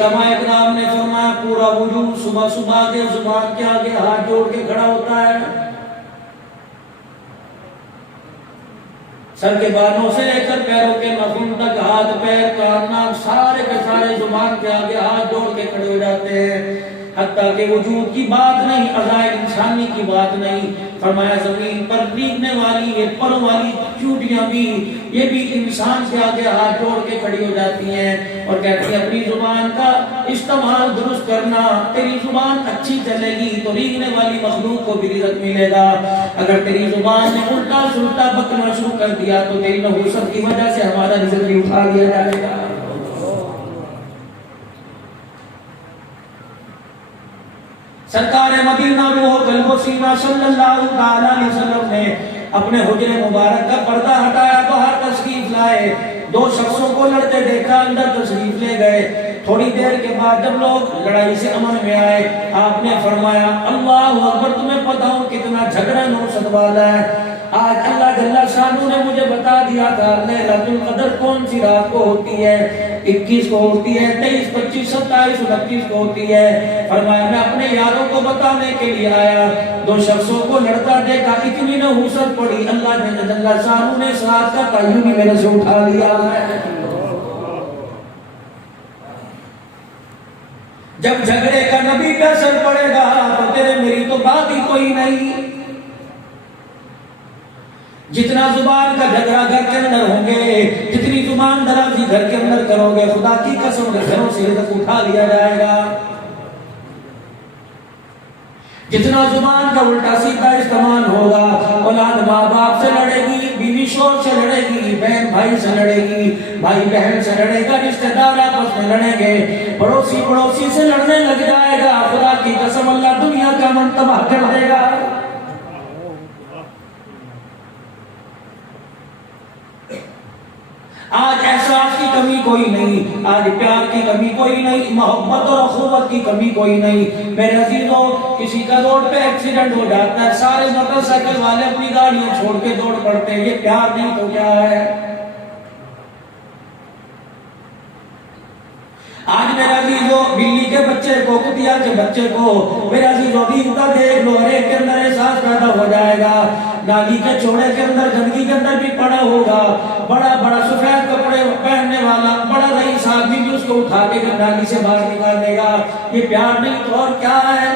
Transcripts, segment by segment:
علماء اکرام نے فرمایا پورا وجود صبح صبح کے زبان کے آگے ہاتھ جوڑ کے کھڑا ہوتا ہے، سر کے بالوں سے لے کر پیروں کے ناخن تک، ہاتھ پیر کان ناک سارے کے سارے زبان کے آگے ہاتھ جوڑ کے کھڑے ہو جاتے ہیں، حتیٰ کہ وجود کی بات نہیں، اعضاء انسانی کی بات نہیں، فرمایا زمین پر ریگنے والی یہ پروں والی چوٹیاں بھی یہ بھی انسان کے آگے ہاتھ جوڑ کے کھڑی ہو جاتی ہیں اور کہتی ہیں اپنی زبان کا استعمال درست کرنا، تیری زبان اچھی چلے گی تو ریگنے والی مخلوق کو بھی رزق ملے گا، اگر تیری زبان نے الٹا سلٹا بکنا شروع کر دیا تو تیری نحوست کی وجہ سے ہمارا رزق بھی اٹھا لیا جائے گا۔ سرکار مدینہ روح قلب و سینہ صلی اللہ علیہ وسلم نے اپنے حجرے مبارک کا پردہ ہٹایا، باہر تشریف لائے، دو شخصوں کو لڑتے دیکھا، اندر تشریف لے گئے، تھوڑی دیر کے بعد جب لوگ لڑائی سے امن میں آئے آپ نے فرمایا اللہ اکبر، تمہیں پتہ ہو کتنا جھگڑا نوست والا ہے، آج اللہ جل شانہ نے مجھے بتا دیا تھا لیلۃ القدر کون سی رات کو ہوتی ہے، 21 کو ہوتی ہے، 23 25 27 29 کو ہوتی ہے، فرمایا میں اپنے یاروں کو بتانے کے لیے آیا، دو شخصوں کو لڑتا دیکھا، اتنی نحوست پڑی، اللہ نے جل شانہ نے ساتھ کا تعین ہی میرے سے اٹھا لیا ہے۔ جب جھگڑے کا نبی پہ اثر پڑے گا تو تیرے میری تو بات ہی کوئی نہیں، جتنا زبان کا جھگڑا گھر کے اندر ہوں گے، جتنی زبان درازی گھر کے اندر کرو گے، خدا کی قسم گھروں سے رزق اٹھا لیا جائے گا، جتنا زبان کا الٹا سیدھا استعمال ہوگا، اولاد ماں باپ سے لڑے گی، بیوی شوہر سے لڑے گی، بہن بھائی سے لڑے گی، بھائی بہن سے لڑے گا، رشتہ دار آپس میں لڑیں گے، پڑوسی سے لڑنے لگ جائے گا، خدا کی قسم اللہ دنیا کا من تباہ کر دے گا۔ آج احساس کی کمی کوئی نہیں، آج پیار کی کمی کوئی نہیں، محبت اور اخوت کی کمی کوئی نہیں، میرے عزیزوں کسی کا روڈ پہ ایکسیڈنٹ ہو جاتا ہے، سارے موٹر سائیکل والے اپنی گاڑیاں چھوڑ کے دوڑ پڑتے ہیں، یہ پیار نہیں تو کیا ہے؟ آج میرے عزیزوں بلی کے بچے کو، کتیا کے بچے کو میرے عزیزوں دین کا دیکھ لو، ہر ایک کے اندر احساس پیدا ہو جائے گا، نالی کے چوڑے کے اندر گندگی کے اندر بھی پڑا ہوگا، بڑا بڑا سفید کپڑے پہننے والا بڑا رئیس آدمی بھی اس کو اٹھا کے نالی سے باہر نکال دے گا، یہ پیار نہیں تو اور کیا ہے؟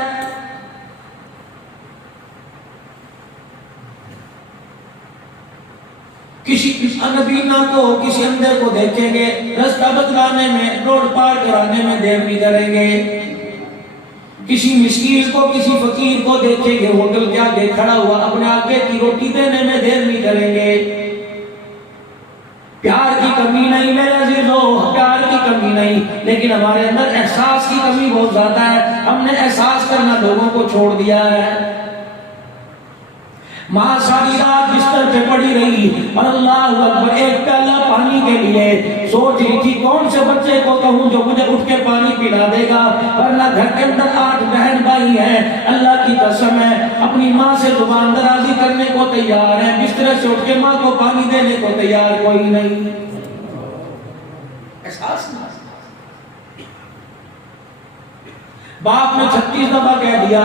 کسی انبینا کو کسی اندھے کو دیکھیں گے، رستہ بتلانے میں، روڈ پار کرانے میں دیر نہیں کریں گے، کسی مسکین کو کسی فقیر کو دیکھیں گے ہوٹل کے آگے کھڑا ہوا اپنے آگے کی روٹی دینے میں دیر نہیں کریں گے، پیار کی کمی نہیں میرے عزیزوں، پیار کی کمی نہیں، لیکن ہمارے اندر احساس کی کمی بہت زیادہ ہے، ہم نے احساس کرنا لوگوں کو چھوڑ دیا ہے۔ ماں ساری رات بستر پہ پڑی رہی اور اللہ اکبر ایک پیالہ پانی کے لیے سوچ رہی تھی کون سے بچے کو کہوں جو مجھے اٹھ کے پانی پلا دے گا، ورنہ گھر کے اندر 8 بہن بھائی ہیں، اللہ کی قسم ہے اپنی ماں سے زبان درازی کرنے کو تیار ہے، بستر سے اٹھ کے ماں کو پانی دینے کو تیار کوئی نہیں۔ احساس نہ باپ نے 36 دفعہ کہہ دیا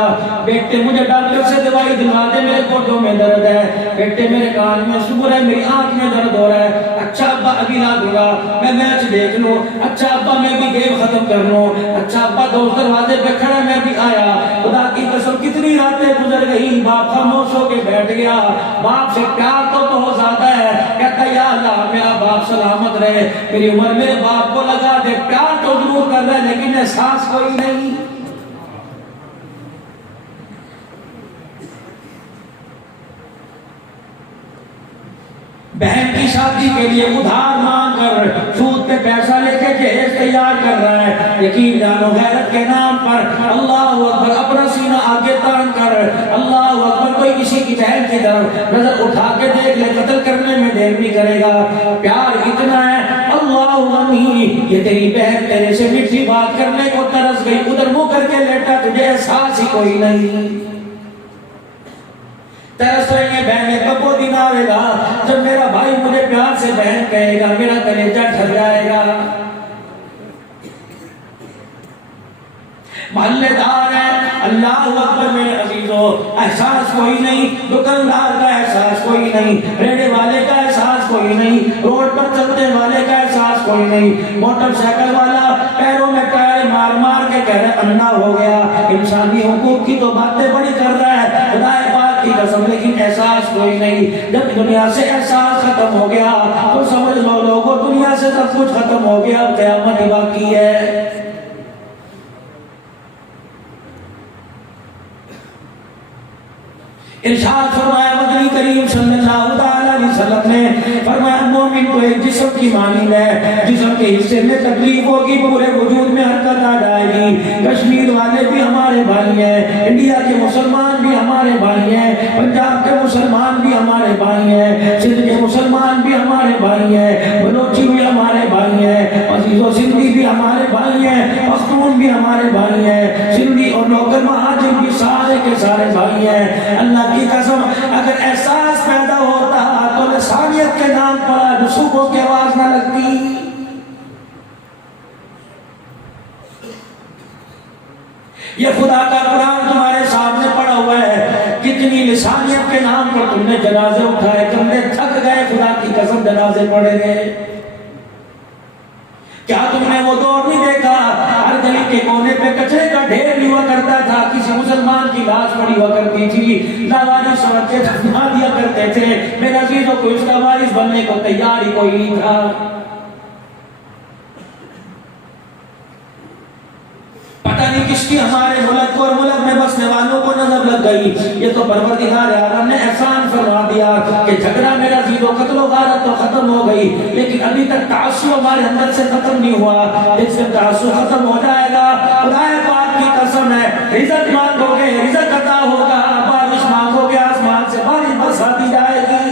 بیٹے مجھے ڈاکٹر سے دوائی دلوا دے، میرے گھٹنوں میں درد ہے، بیٹے میرے کان میں سور ہے، میری آنکھ میں درد ہو رہا ہے، اچھا ابا ابھی نہ دوں گا، میں میچ دیکھ لوں، اچھا ابا میں بھی گیم ختم کر لوں، اچھا ابا دوست دروازے پہ کھڑا میں بھی آیا، خدا کی قسم کتنی راتیں گزر گئی، باپ خاموش ہو کے بیٹھ گیا، باپ سے پیار تو بہت زیادہ ہے، کہتا یا اللہ میرا باپ سلامت رہے، میری عمر میرے باپ کو لگا دے، پیار تو ضرور کر رہا ہے لیکن احساس کوئی نہیں۔ بہن کی شادی کے لیے ادھار مانگ کر سود پہ پیسہ لے کے جہیز تیار کر رہا ہے، یقین جانو غیرت کے نام پر اللہ اکبر اپنا سینہ آگے تان کر اللہ اکبر کوئی کسی کی بہن کی طرف نظر اٹھا کے دیکھ لے قتل کرنے میں دیر نہیں کرے گا، پیار اتنا ہے اللہ اکبر یہ تیری بہن تیرے سے میٹھی بات کرنے کو ترس گئی، ادھر منہ کر کے لیٹا تجھے احساس ہی کوئی نہیں، ترس رہی ہیں بہنیں کب وہ دن آئے گا جب میرا بھائی مجھے پیار سے بہن کہے گا، میرا کلیجہ ٹھر جائے گا۔ محلے دار ہے. اللہ اکبر میرے عزیزو. احساس کوئی نہیں, دکاندار کا احساس کوئی نہیں, ریڑے والے کا احساس کوئی نہیں, روڈ پر چلتے والے کا احساس کوئی نہیں, موٹر سائیکل والا پیروں میں ٹائر مار مار کے کہہ رہے انا ہو گیا. انسانی حقوق کی تو باتیں بڑی کر رہا ہے خدا پاک کی قسم, لیکن احساس کوئی نہیں. جب دنیا سے احساس ختم ہو گیا تو سمجھ لو لوگوں دنیا سے سب کچھ ختم ہو گیا, قیامت ہی باقی ہے. ارشاد فرمایا مدنی کریم صلی اللہ علیہ وسلم نے فرمایا مومن کو ایک جسم کی مانند ہے, جسم کے حصے میں تکلیف ہوگی پورے وجود میں حرکت آ جائے گی. کشمیر والے بھی ہمارے بھائی ہیں, انڈیا کے مسلمان بھی ہمارے بھائی ہیں, پنجاب کے مسلمان بھی ہمارے بھائی ہیں, سندھ کے مسلمان بھی ہمارے بھائی ہیں, بلوچی بھی ہمارے بھائی ہیں, عزیز و سندھی بھی ہمارے بھائی ہیں, پختون بھی ہمارے بھائی ہیں, سندھی اور نوکر مہاجر بھی سارے کے سارے بھائی ہیں. اللہ کی قسم اگر احساس پیدا ہوتا تو لسانیت کے نام پر رسوخوں کی آواز نہ لگتی. یہ خدا کا قرآن تمہارے سامنے پڑا ہوا ہے, کتنی لسانیت کے نام پر تم نے جنازے اٹھائے, کندھے تھک گئے, خدا کی قسم جنازے پڑے گئے. کیا تم نے وہ دور نہیں دیکھا ہر گلی کے کونے پہ کچرے کا ڈھیر بھی ہوا کرتا تھا, کسی مسلمان کی لاش پڑی ہوا کرتی تھی, لاوارث سمجھ کے دفنا دیا کرتے تھے. میرے عزیزوں کو اس کا وارث بننے کو تیار ہی کوئی نہیں تھا. پتہ نہیں کس کی ہمارے ملک کو اور ملک میں بسنے والوں کو نظر لگ گئی. یہ تو پروردگار عالم نے احسان فرما دیا کہ جھگڑا میرا عزیزوں قتل و غارت تو ختم ہو گئی, لیکن ابھی تک تعصب ہمارے اندر سے ختم نہیں ہوا. اس سے تعصب ختم ہو جائے گا, خدا پاک کی قسم ہے, رزق مانگو گے رزق عطا ہوگا, بارش مانگو گے آسمان سے بارش برسا دی جائے گی.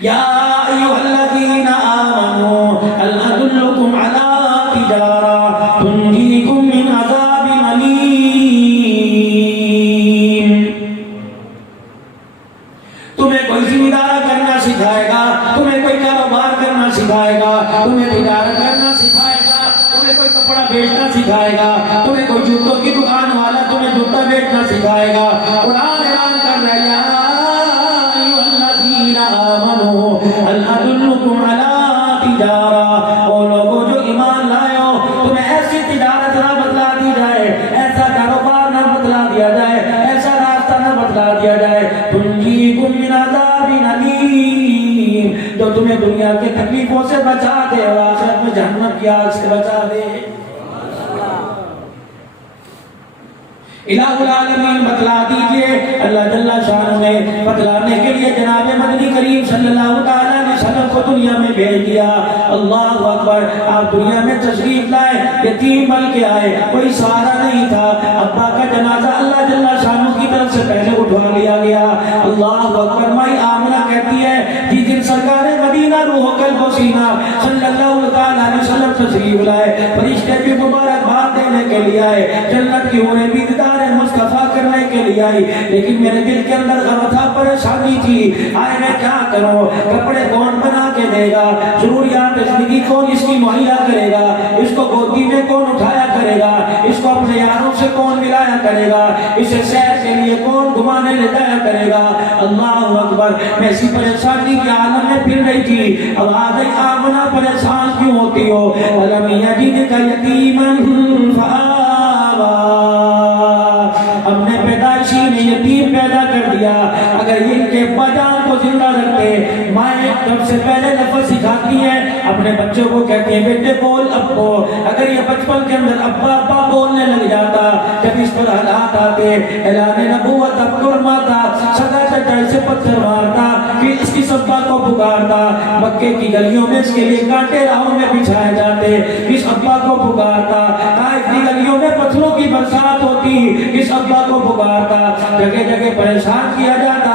یا ایھا الذین آمنوا هل ادلکم علی تجارہ تنجیکم من عذاب علیم. تمہیں کوئی ذمہ کرنا سکھائے گا, تمہیں کوئی کاروبار کرنا سکھائے گا, تمہیں تجارت کرنا سکھائے گا, تمہیں کوئی کپڑا بیچنا سکھائے گا, تمہیں کوئی جوتوں کی دکان والا تمہیں جوتا بیچنا سکھائے گا. قرآن اعلان کر رہا ہے هل ادلکم علی تجارہ, او لوگوں جو ایمان لائے ہو تمہیں ایسی تجارت نہ بتلا دی جائے, ایسا کاروبار نہ بتلا دیا جائے, ایسا راستہ نہ بتلا دیا جائے, تنجیکم من عذاب علیم, جو تمہیں دنیا کے تکلیفوں سے بچا دے اور آخرت میں جہنم کی آگ سے بچا دے. الہ العالمین بتلا دیجئے. اللہ جل شانہ نے بتلانے کے لیے جناب مدنی کریم صلی اللہ علیہ وسلم کو دنیا میں بھیج دیا. اللہ اکبر, آپ دنیا میں تشریف لائے, یتیم بن کے آئے, کوئی سہارا نہیں تھا. ابا کا جنازہ اللہ جل شانہ کی طرف سے پہلے اٹھوا لیا گیا. اللہ اکبر. مائی آمنہ کہتی ہے جس دن سرکار مدینہ روح و قلب و سینہ صلی اللہ علیہ وسلم تشریف لائے, فرشتے بھی مبارکباد دینے کے لیے آئے, جنت کی حوریں بھی دیدار مصطفیٰ کرنے کے لیے آئی, لیکن میرے دل کے اندر غم تھا, پریشانی تھی, آئے میں کیا کروں, کپڑے کون بنا کے دے گا, ضروریات زندگی کون اس کی مہیا کرے گا, اس کو گودی میں کون اٹھایا کرے گا, اس کو اپنے یاروں سے کون ملایا کرے گا, اسے سیر کے لیے کون گھمانے لے جایا کرے گا. اللہ اکبر. میں اسی پریشانی کے عالم میں پھر رہی تھی. اب آج آمنہ پریشان کیوں ہوتی ہو, وَلَمْ يَجِدْكَ يَتِيمًا فَآوَىٰ, ہم نے پیدائشی میں یتیم پیدا کر دیا. اگر ان کے بجان کو زندہ رکھتے, مائیں سب سے پہلے لفظ سکھاتی ہیں اپنے بچوں کو, کہتے ہیں بیٹے بول ابو. اگر یہ بچپن کے اندر ابا ابا بولنے لگ جاتا, جب اس پر حالات آتے, اعلان نبوت اب کرماتا, سدا چچا سے پتھر مارتا, پھر اس کی سبا کو پکارتا, مکے کی گلیوں میں اس کے لیے کانٹے راہوں میں بچھائے جاتے, اس ابا کو پکارتا, طائف کی گلیوں میں پتھروں کی برسات ہوتی, اس ابا کو پکارتا, جگہ جگہ پریشان کیا جاتا,